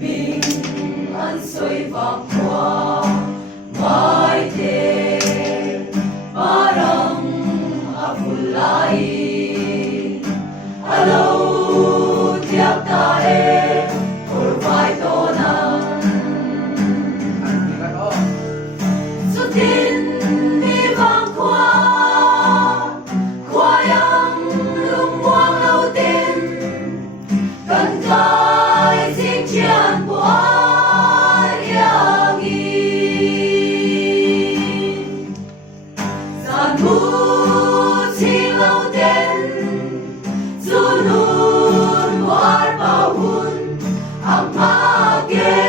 bình an xoay vòng qua mai thế barang afulai alo tiap tae kurvai tonan sutin mi vang qua qua yang lung quang lâu tin cần cai xin chian của yang in gian mu chi lâu tin zunun war bahun amage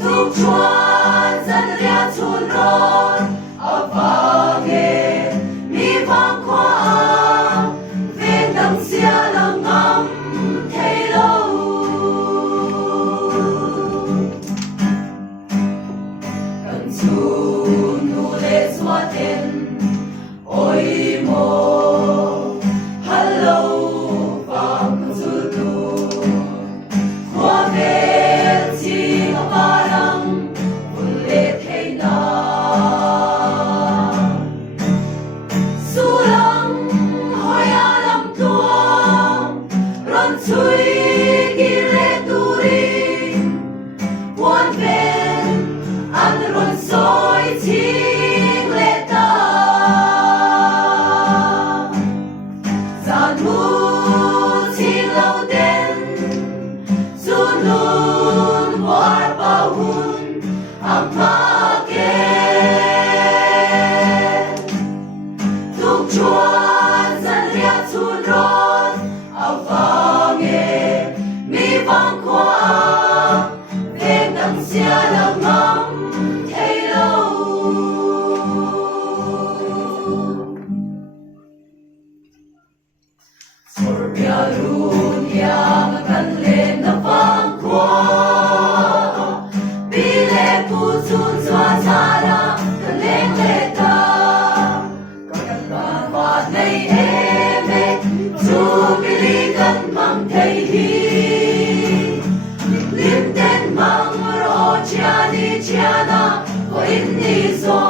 tuk chuan zan ria chun ron avage mi vang qua ven dang sia lang ngam thei lo kan chu nu le zwa ten oi mo hello vang chu tu qua ve chi parang un le thei na sulang hoya lam tuang ron chui ki le turin wan ven an ron soi ching le ta gian mu chi lâu den sunun war bahun amage tuk chuan zan ria chun ron avange mi vang qua ven dang sia lang ngam thei lo Sorbia lunia kan le na vang qua bile pu chun zwa zara kan le ta kan ba va nei eme chu bili kan mang thei hi lim ten mang ro chia ni chia na ko in ni zo